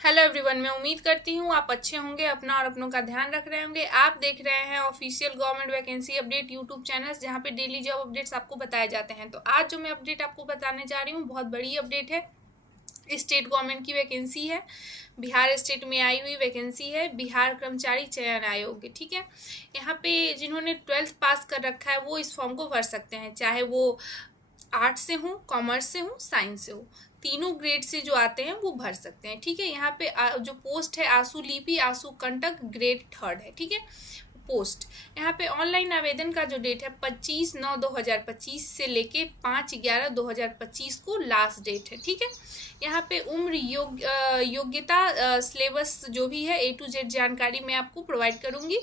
Hello everyone, मैं उम्मीद करती हूँ आप अच्छे होंगे, अपना और अपनों का ध्यान रख रहे होंगे। आप देख रहे हैं official government vacancy update YouTube channel, जहाँ पे डेली जॉब अपडेट्स आपको बताए जाते हैं। तो आज जो मैं अपडेट आपको बताने जा रही हूँ बहुत बड़ी अपडेट है। स्टेट गवर्नमेंट की वैकेंसी है, बिहार स्टेट में आई हुई वैकेंसी है, बिहार कर्मचारी चयन आयोग, ठीक है। यहाँ पे जिन्होंने 12th पास कर रखा है वो इस फॉर्म को भर सकते हैं, चाहे वो आर्ट्स से हो, कॉमर्स से हो, साइंस से हो। तीनों ग्रेड से जो आते हैं वो भर सकते हैं, ठीक है। यहाँ पे जो पोस्ट है आंसू लिपि आंसू कंटक ग्रेड 3rd है, ठीक है। पोस्ट यहाँ पे ऑनलाइन आवेदन का जो डेट है 25/9/2025 से लेके 5/11/2025 को लास्ट डेट है, ठीक है। यहाँ पे उम्र योग्यता सिलेबस जो भी है A to Z जानकारी मैं आपको प्रोवाइड करूँगी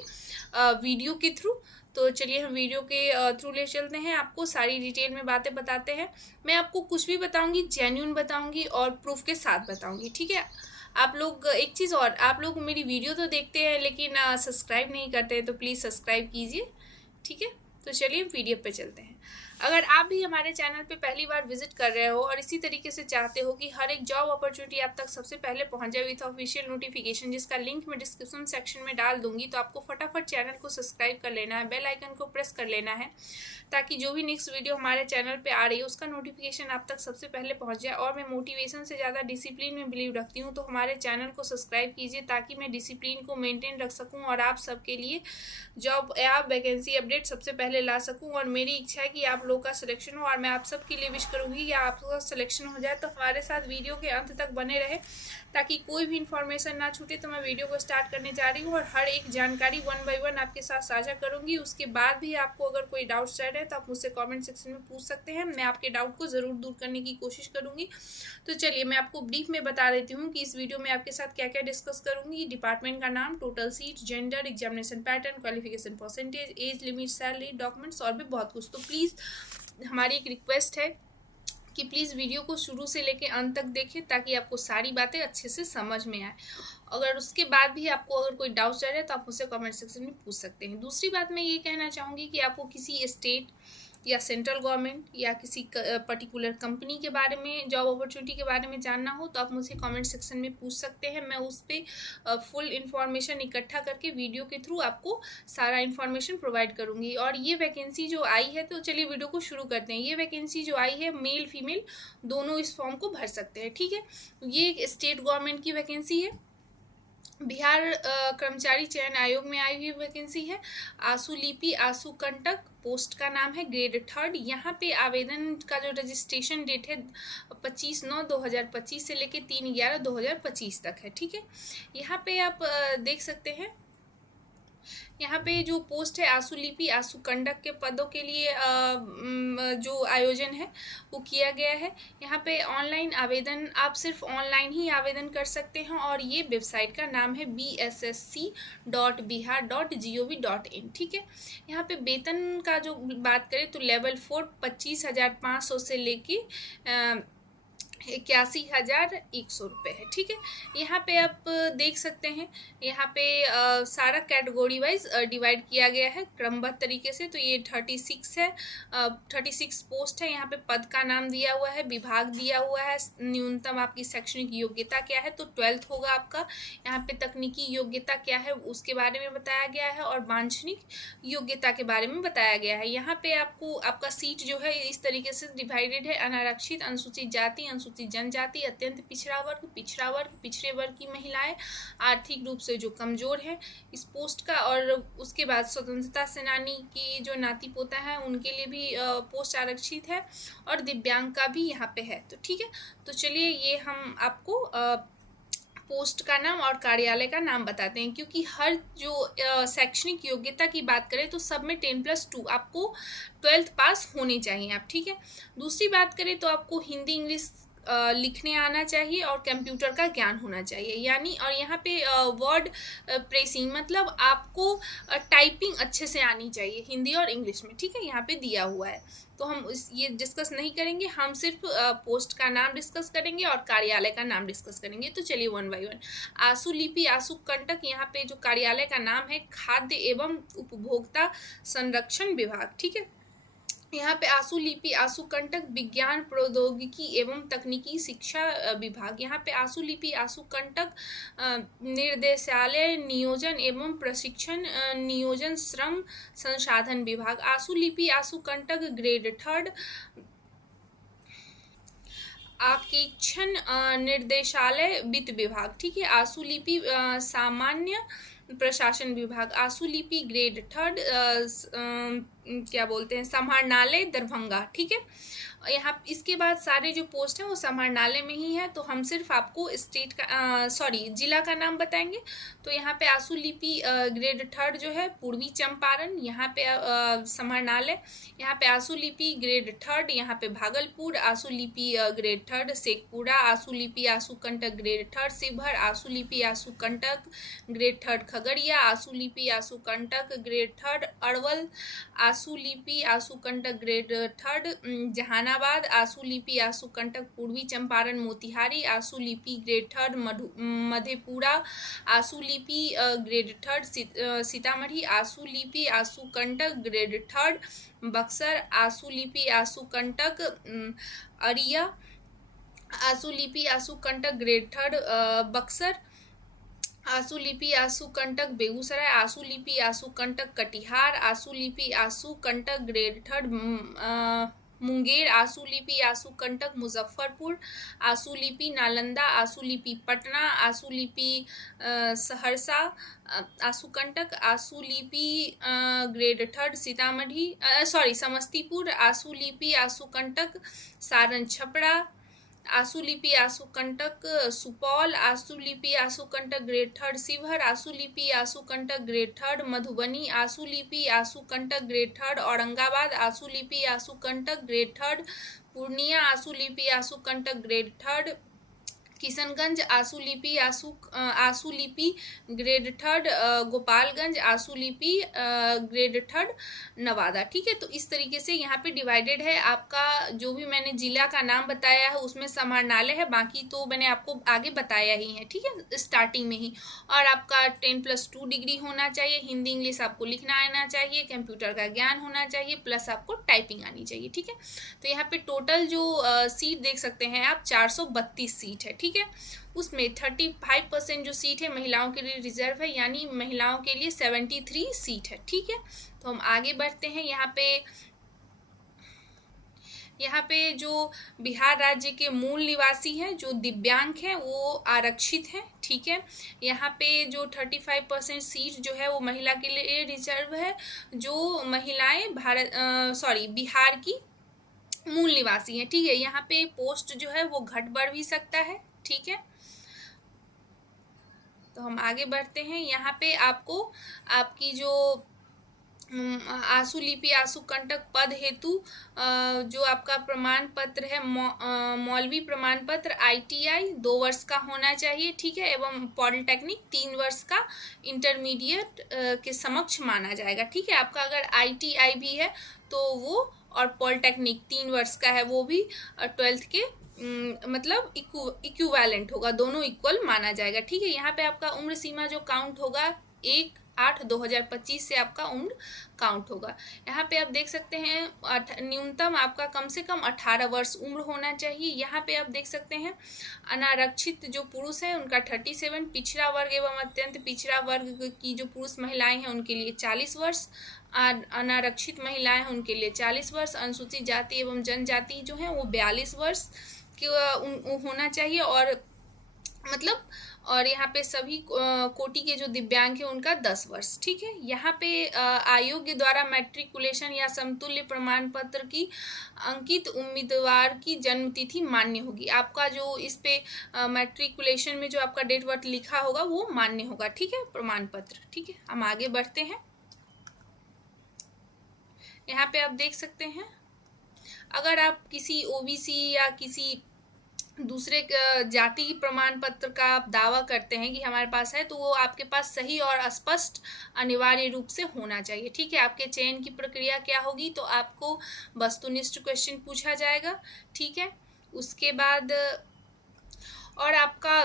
वीडियो के थ्रू। तो चलिए हम वीडियो के थ्रू ले चलते हैं, आपको सारी डिटेल में बातें बताते हैं। मैं आपको कुछ भी बताऊंगी जेन्यून बताऊंगी और प्रूफ के साथ बताऊंगी, ठीक है। आप लोग एक चीज़ और, आप लोग मेरी वीडियो तो देखते हैं लेकिन सब्सक्राइब नहीं करते हैं, तो प्लीज़ सब्सक्राइब कीजिए, ठीक है। तो चलिए वीडियो पे चलते हैं। अगर आप भी हमारे चैनल पे पहली बार विजिट कर रहे हो और इसी तरीके से चाहते हो कि हर एक जॉब अपॉर्चुनिटी आप तक सबसे पहले पहुंच जाए विथ ऑफिशियल नोटिफिकेशन, जिसका लिंक मैं डिस्क्रिप्शन सेक्शन में डाल दूंगी, तो आपको फटाफट चैनल को सब्सक्राइब कर लेना है, बेल आइकन को प्रेस कर लेना है, ताकि जो भी नेक्स्ट वीडियो हमारे चैनल पे आ रही है उसका नोटिफिकेशन आप तक सबसे पहले पहुंच जाए। और मैं मोटिवेशन से ज़्यादा डिसिप्लिन में बिलीव रखती हूँ, तो हमारे चैनल को सब्सक्राइब कीजिए ताकि मैं डिसिप्लिन को मेंटेन रख सकूँ और आप सबके लिए जॉब या वैकेंसी अपडेट सबसे पहले ला सकूँ। और मेरी इच्छा है कि आप लोग का सिलेक्शन हो, और मैं आप सबके लिए विश करूँगी कि आपका सिलेक्शन हो जाए। तो हमारे साथ वीडियो के अंत तक बने रहे ताकि कोई भी इन्फॉर्मेशन ना छूटे। तो मैं वीडियो को स्टार्ट करने जा रही हूँ और हर एक जानकारी 1 by 1 आपके साथ साझा करूँगी। उसके बाद भी आपको अगर कोई डाउट्स रह रहे हैं तो आप मुझसे कमेंट सेक्शन में पूछ सकते हैं, मैं आपके डाउट को ज़रूर दूर करने की कोशिश करूँगी। तो चलिए मैं आपको ब्रीफ में बता देती हूँ कि इस वीडियो में आपके साथ क्या क्या डिस्कस करूँगी। डिपार्टमेंट का नाम, total seat, gender, examination pattern, qualification percentage, age limit, salary, documents और भी बहुत कुछ। तो प्लीज़ हमारी एक रिक्वेस्ट है कि प्लीज़ वीडियो को शुरू से लेकर अंत तक देखें ताकि आपको सारी बातें अच्छे से समझ में आए। अगर उसके बाद भी आपको अगर कोई डाउट रह रहा है तो आप मुझसे कमेंट सेक्शन में पूछ सकते हैं। दूसरी बात मैं ये कहना चाहूँगी कि आपको किसी स्टेट या सेंट्रल गवर्नमेंट या किसी पर्टिकुलर कंपनी के बारे में, जॉब अपॉर्चुनिटी के बारे में जानना हो तो आप मुझसे कमेंट सेक्शन में पूछ सकते हैं। मैं उस पर फुल इन्फॉर्मेशन इकट्ठा करके वीडियो के थ्रू आपको सारा इन्फॉर्मेशन प्रोवाइड करूँगी। और ये वैकेंसी जो आई है, तो चलिए वीडियो को शुरू करते हैं। ये वैकेंसी जो आई है मेल फीमेल दोनों इस फॉर्म को भर सकते हैं, ठीक है। ये स्टेट गवर्नमेंट की वैकेंसी है, बिहार कर्मचारी चयन आयोग में आई हुई वैकेंसी है। आंसू लिपि आंसू कंटक, पोस्ट का नाम है ग्रेड 3rd। यहाँ पे आवेदन का जो रजिस्ट्रेशन डेट है 25/9/2025 से लेके 3/11/2025 तक है, ठीक है। यहाँ पे आप देख सकते हैं, यहाँ पे जो पोस्ट है आंसू लिपि आंसू कंडक के पदों के लिए जो आयोजन है वो किया गया है। यहाँ पे ऑनलाइन आवेदन, आप सिर्फ ऑनलाइन ही आवेदन कर सकते हैं और ये वेबसाइट का नाम है bssc.bihar.gov.in, ठीक है। यहाँ पे वेतन का जो बात करें तो लेवल 4 25,500 से लेके 81,100 रुपये है, ठीक है। यहाँ पे आप देख सकते हैं, यहाँ पे सारा कैटेगरी वाइज डिवाइड किया गया है क्रमबद्ध तरीके से। तो ये 36 है, 36 पोस्ट है। यहाँ पे पद का नाम दिया हुआ है, विभाग दिया हुआ है, न्यूनतम आपकी शैक्षणिक योग्यता क्या है, तो 12th होगा आपका। यहाँ पे तकनीकी योग्यता क्या है उसके बारे में बताया गया है और वांछनीय योग्यता के बारे में बताया गया है। यहाँ पे आपको आपका सीट जो है इस तरीके से डिवाइडेड है: अनारक्षित, अनुसूचित जाति, अनुसूचित जनजाति, अत्यंत पिछड़ा वर्ग, पिछड़े वर्ग की महिलाएं, आर्थिक रूप से जो कमजोर है इस पोस्ट का। और उसके बाद स्वतंत्रता सेनानी की जो नाती पोता है उनके लिए भी पोस्ट आरक्षित है, और दिव्यांग का भी यहाँ पे है, तो ठीक है। तो चलिए ये हम आपको पोस्ट का नाम और कार्यालय का नाम बताते हैं, क्योंकि हर जो शैक्षणिक योग्यता की बात करें तो सब में 10+2 आपको 12th पास होनी चाहिए आप, ठीक है। दूसरी बात करें तो आपको हिंदी इंग्लिश लिखने आना चाहिए और कंप्यूटर का ज्ञान होना चाहिए, यानी। और यहाँ पे वर्ड प्रेसिंग मतलब आपको टाइपिंग अच्छे से आनी चाहिए हिंदी और इंग्लिश में, ठीक है। यहाँ पे दिया हुआ है, तो हम ये डिस्कस नहीं करेंगे, हम सिर्फ पोस्ट का नाम डिस्कस करेंगे और कार्यालय का नाम डिस्कस करेंगे। तो चलिए 1 by 1। आंसू लिपि आंसू कंटक, यहाँ पे जो कार्यालय का नाम है खाद्य एवं उपभोक्ता संरक्षण विभाग, ठीक है। यहाँ पे आशु लिपि आशु कंटक विज्ञान प्रौद्योगिकी एवं तकनीकी शिक्षा विभाग। यहाँ पे आशु लिपि आशु कंटक निर्देशालय नियोजन एवं प्रशिक्षण नियोजन श्रम संसाधन विभाग। आशु लिपि आशु कंटक ग्रेड 3 आकीक्षण निर्देशालय वित्त विभाग। ठीक है। आशु लिपि सामान्य प्रशासन विभाग। आशु लिपि ग्रेड 3 क्या बोलते हैं, समाहरणालय दरभंगा। ठीक है। यहाँ इसके बाद सारे जो पोस्ट हैं वो समाहरणालय में ही है, तो हम सिर्फ आपको स्टेट का जिला का नाम बताएंगे। तो यहाँ पे आशु लिपि ग्रेड 3 जो है पूर्वी चंपारण, यहाँ पे समाहरणालय। यहाँ पे आशु लिपि ग्रेड 3 यहाँ पे भागलपुर। आशु लिपि ग्रेड 3 शेखपुरा। आशु लिपि आशु कंटक ग्रेड 3 शिवहर। आशु लिपि आशु कंटक ग्रेड 3 खगड़िया। आशु लिपि आशु कंटक ग्रेड 3 अरवल। आशु लिपि आशु कंटक ग्रेड 3 जहानाबाद। आशु लिपि आशु कंटक पूर्वी चंपारण मोतिहारी। आशु लिपि ग्रेड 3 मधेपुरा। आशु लिपि ग्रेड 3 सीतामढ़ी। आशु लिपि आशु कंटक ग्रेड 3 बक्सर। आशु लिपि आशु कंटक अरिया। आशु लिपि आशु कंटक ग्रेड 3 बक्सर। आशु लिपि आशु कंटक बेगूसराय। आशु लिपि आशु कंटक कटिहार। आशु लिपि आशु कंटक ग्रेड 3 मुंगेर। आशु लिपि आशु कंटक मुजफ्फरपुर। आशु लिपि नालंदा। आशु लिपि पटना। आशु लिपि सहरसा। आशु कंटक। आशु लिपि ग्रेड 3 सीतामढ़ी समस्तीपुर। आशु लिपि आशु कंटक सारण छपरा। आशु लिपि आशु कंटक सुपौल। आशु लिपि आशु कंटक ग्रेड 3 शिवहर। आशु लिपि आशु कंटक ग्रेड 3 मधुबनी। आशु लिपि आशु कंटक ग्रेड 3 औरंगाबाद। आशु लिपि आशु कंटक ग्रेड 3 पूर्णिया। आशु लिपि आशु कंटक ग्रेड 3 किशनगंज। आशु लिपि आशु लिपि ग्रेड 3 गोपालगंज। आशु लिपि ग्रेड 3 नवादा। ठीक है। तो इस तरीके से यहाँ पे डिवाइडेड है। आपका जो भी मैंने जिला का नाम बताया है उसमें समाहरणालय है, बाकी तो मैंने आपको आगे बताया ही है। ठीक है, स्टार्टिंग में ही। और आपका 10+2 डिग्री होना चाहिए। हिंदी इंग्लिश आपको लिखना आना चाहिए। कंप्यूटर का ज्ञान होना चाहिए, प्लस आपको टाइपिंग आनी चाहिए। ठीक है। तो यहाँ पे टोटल जो सीट देख सकते हैं आप 432 सीट है। ठीक है। उसमें 35% जो सीट है महिलाओं के लिए रिजर्व है, यानी महिलाओं के लिए 73 सीट है। ठीक है। तो हम आगे बढ़ते हैं। यहाँ पे जो बिहार राज्य के मूल निवासी हैं, जो दिव्यांग हैं, वो आरक्षित हैं। ठीक है। यहाँ पे जो 35% सीट जो है वो महिला के लिए रिजर्व है, जो महिलाएं बिहार की मूल निवासी हैं। ठीक है। यहाँ पे पोस्ट जो है वो घट बढ़ भी सकता है। ठीक है। तो हम आगे बढ़ते हैं। यहाँ पे आपको आपकी जो आशु लिपि आशु कंटक पद हेतु जो आपका प्रमाण पत्र है, मौलवी प्रमाण पत्र ITI 2 वर्ष का होना चाहिए। ठीक है। एवं पॉलिटेक्निक 3 वर्ष का इंटरमीडिएट के समक्ष माना जाएगा। ठीक है। आपका अगर ITI भी है तो वो, और पॉलिटेक्निक 3 वर्ष का है, वो भी 12th के मतलब इक्विवेलेंट होगा, दोनों इक्वल माना जाएगा। ठीक है। यहाँ पे आपका उम्र सीमा जो काउंट होगा 1/8/2025 से आपका उम्र काउंट होगा। यहाँ पे आप देख सकते हैं न्यूनतम आपका कम से कम 18 वर्ष उम्र होना चाहिए। यहाँ पे आप देख सकते हैं अनारक्षित जो पुरुष हैं उनका 37, पिछड़ा वर्ग एवं अत्यंत पिछड़ा वर्ग की जो पुरुष महिलाएं हैं उनके लिए 40 वर्ष, अनारक्षित महिलाएं हैं उनके लिए 40 वर्ष, अनुसूचित जाति एवं जनजाति जो हैं वो 42 वर्ष की होना चाहिए। और यहाँ पे सभी कोटि के जो दिव्यांग हैं उनका 10 वर्ष। ठीक है। यहाँ पे आयोग के द्वारा मैट्रिकुलेशन या समतुल्य प्रमाण पत्र की अंकित उम्मीदवार की जन्म तिथि मान्य होगी। आपका जो इस पे मैट्रिकुलेशन में जो आपका डेट बर्थ लिखा होगा वो मान्य होगा। ठीक है, प्रमाण पत्र। ठीक है। हम आगे बढ़ते हैं। यहाँ पे आप देख सकते हैं अगर आप किसी OBC या किसी दूसरे जाति प्रमाण पत्र का आप दावा करते हैं कि हमारे पास है, तो वो आपके पास सही और स्पष्ट अनिवार्य रूप से होना चाहिए। ठीक है। आपके चयन की प्रक्रिया क्या होगी, तो आपको वस्तुनिष्ठ क्वेश्चन पूछा जाएगा। ठीक है। उसके बाद और आपका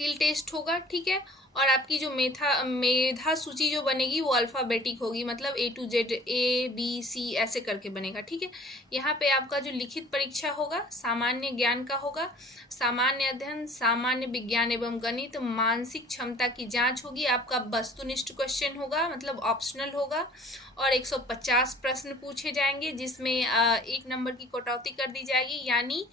स्किल टेस्ट होगा, ठीक है। और आपकी जो मेधा सूची जो बनेगी वो अल्फ़ाबेटिक होगी, मतलब A to Z, A B C ऐसे करके बनेगा, ठीक है। यहाँ पे आपका जो लिखित परीक्षा होगा सामान्य ज्ञान का होगा, सामान्य अध्ययन, सामान्य विज्ञान एवं गणित, मानसिक क्षमता की जांच होगी, आपका वस्तुनिष्ठ क्वेश्चन होगा, मतलब ऑप्शनल होगा, और 150 प्रश्न पूछे जाएंगे, जिसमें 1 नंबर की कटौती कर दी जाएगी, यानी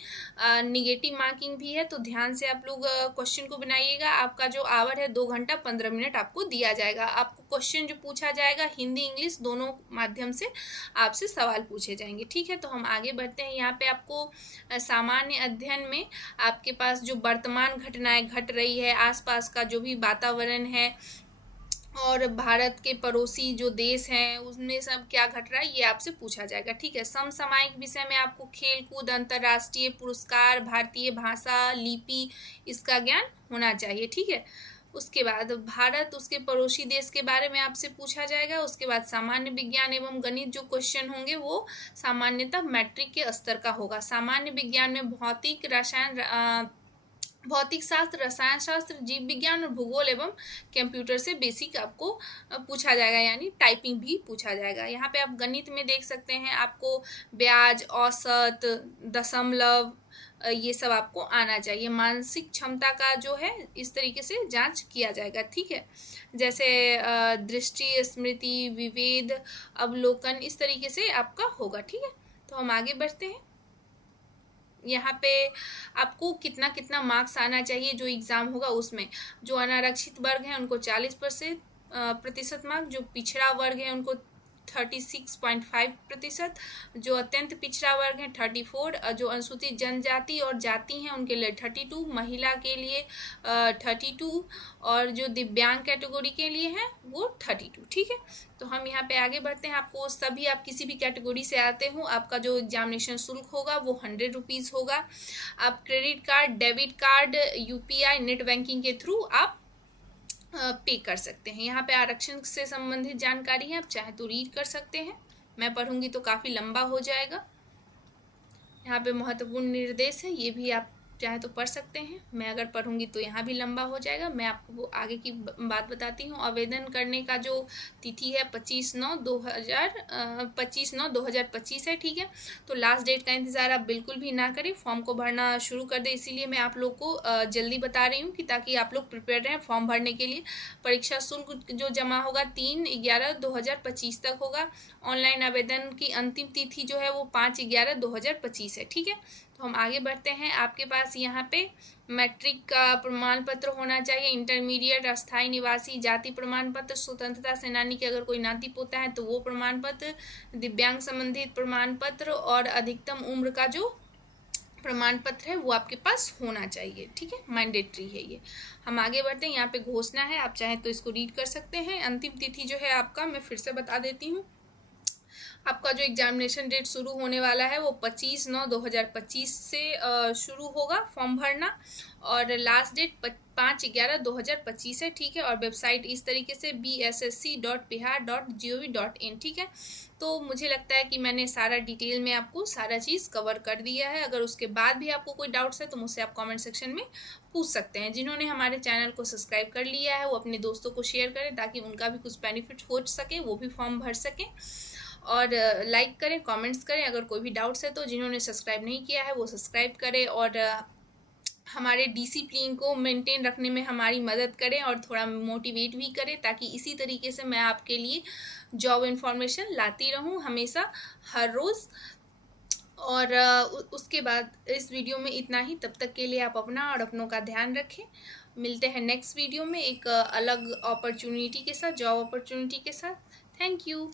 निगेटिव मार्किंग भी है। तो ध्यान से आप लोग क्वेश्चन को बनाइएगा। आपका जो आवर है 2 घंटा 15 मिनट आपको दिया जाएगा। आपको क्वेश्चन जो पूछा जाएगा हिंदी इंग्लिश दोनों माध्यम से आपसे सवाल पूछे जाएंगे, ठीक है। तो हम आगे बढ़ते हैं। यहाँ पे आपको सामान्य अध्ययन में आपके पास जो वर्तमान घटनाएं घट रही है, आसपास का जो भी वातावरण है और भारत के पड़ोसी जो देश हैं उसमें सब क्या घट रहा है ये आपसे पूछा जाएगा, ठीक है। समसामयिक विषय में आपको खेल कूद, अंतर्राष्ट्रीय पुरस्कार, भारतीय भाषा, लिपि, इसका ज्ञान होना चाहिए, ठीक है। उसके बाद भारत, उसके पड़ोसी देश के बारे में आपसे पूछा जाएगा। उसके बाद सामान्य विज्ञान एवं गणित जो क्वेश्चन होंगे वो सामान्यतः मैट्रिक के स्तर का होगा। सामान्य विज्ञान में भौतिक शास्त्र, रसायन शास्त्र, जीव विज्ञान और भूगोल एवं कंप्यूटर से बेसिक आपको पूछा जाएगा, यानी टाइपिंग भी पूछा जाएगा। यहाँ पे आप गणित में देख सकते हैं आपको ब्याज, औसत, दशमलव, ये सब आपको आना चाहिए। मानसिक क्षमता का जो है इस तरीके से जांच किया जाएगा, ठीक है। जैसे दृष्टि, स्मृति, विवेद, अवलोकन, इस तरीके से आपका होगा, ठीक है। तो हम आगे बढ़ते हैं। यहाँ पे आपको कितना कितना मार्क्स आना चाहिए जो एग्ज़ाम होगा उसमें। जो अनारक्षित वर्ग हैं उनको 40% मार्क्स, जो पिछड़ा वर्ग है उनको 36.5%, जो अत्यंत पिछड़ा वर्ग है 34, जो अनुसूचित जनजाति और जाति हैं उनके लिए 32, महिला के लिए 32, और जो दिव्यांग कैटेगरी के लिए हैं वो 32, ठीक है। तो हम यहाँ पे आगे बढ़ते हैं। आपको सभी, आप किसी भी कैटेगरी से आते हो, आपका जो एग्जामिनेशन शुल्क होगा वो 100 रुपीज़ होगा। आप credit card, debit card, UPI, net banking के थ्रू आप पे कर सकते हैं। यहाँ पे आरक्षण से संबंधित जानकारी है, आप चाहे तो रीड कर सकते हैं। मैं पढ़ूंगी तो काफ़ी लंबा हो जाएगा। यहाँ पे महत्वपूर्ण निर्देश है, ये भी आप चाहे तो पढ़ सकते हैं। मैं अगर पढ़ूंगी तो यहाँ भी लंबा हो जाएगा। मैं आपको आगे की बात बताती हूँ। आवेदन करने का जो तिथि है 25/9/2025 है, ठीक है। तो लास्ट डेट का इंतज़ार आप बिल्कुल भी ना करें, फॉर्म को भरना शुरू कर दें। इसीलिए मैं आप लोग को जल्दी बता रही हूँ कि ताकि आप लोग प्रिपेयर रहें फॉर्म भरने के लिए। परीक्षा शुल्क जो जमा होगा 3/11/2025 तक होगा। ऑनलाइन आवेदन की अंतिम तिथि जो है वो 5/11/2025 है, ठीक है। तो हम आगे बढ़ते हैं। आपके पास यहाँ पे मैट्रिक का प्रमाण पत्र होना चाहिए, इंटरमीडिएट, अस्थायी निवासी, जाति प्रमाण पत्र, स्वतंत्रता सेनानी के अगर कोई नाती पोता है तो वो प्रमाण पत्र, दिव्यांग संबंधित प्रमाण पत्र और अधिकतम उम्र का जो प्रमाण पत्र है वो आपके पास होना चाहिए, ठीक है। मैंडेटरी है ये। हम आगे बढ़ते हैं। यहाँ पे घोषणा है, आप चाहें तो इसको रीड कर सकते हैं। अंतिम तिथि जो है आपका, मैं फिर से बता देती हूँ। आपका जो एग्जामिनेशन डेट शुरू होने वाला है वो 25/9/2025 से शुरू होगा फॉर्म भरना, और लास्ट डेट 5/11/2025 है, ठीक है। और वेबसाइट इस तरीके से bssc.bihar.gov.in, ठीक है। तो मुझे लगता है कि मैंने सारा डिटेल में आपको सारा चीज़ कवर कर दिया है। अगर उसके बाद भी आपको कोई डाउट्स है तो मुझसे आप कमेंट सेक्शन में पूछ सकते हैं। जिन्होंने हमारे चैनल को सब्सक्राइब कर लिया है वो अपने दोस्तों को शेयर करें ताकि उनका भी कुछ बेनिफिट हो सके, वो भी फॉर्म भर सकें। और लाइक करें, कमेंट्स करें। अगर कोई भी डाउट्स है तो जिन्होंने सब्सक्राइब नहीं किया है वो सब्सक्राइब करें, और हमारे डिसिप्लिन को मेंटेन रखने में हमारी मदद करें और थोड़ा मोटिवेट भी करें, ताकि इसी तरीके से मैं आपके लिए जॉब इन्फॉर्मेशन लाती रहूं हमेशा, हर रोज़। और उसके बाद इस वीडियो में इतना ही। तब तक के लिए आप अपना और अपनों का ध्यान रखें। मिलते हैं नेक्स्ट वीडियो में एक अलग अपॉर्चुनिटी के साथ, जॉब अपॉर्चुनिटी के साथ। Thank you.